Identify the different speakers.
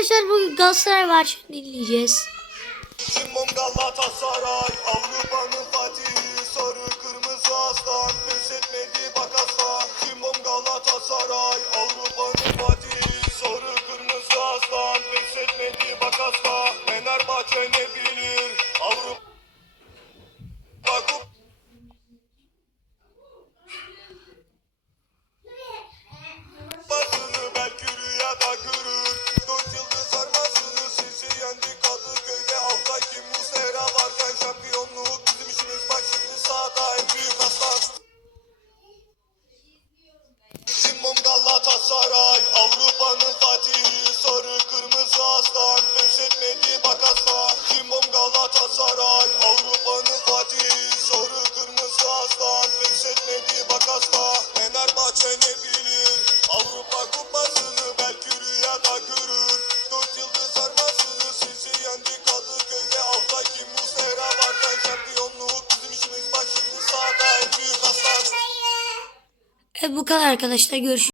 Speaker 1: arkadaşlar bugün Galatasaray var dinleyeceğiz.
Speaker 2: Şimon Galatasaray Avrupa'nın fatihi sarı kırmızı aslan pes etmedi bak aslan Şimon Galatasaray Avrupa
Speaker 1: Evet bu kadar arkadaşlar. Görüşürüz.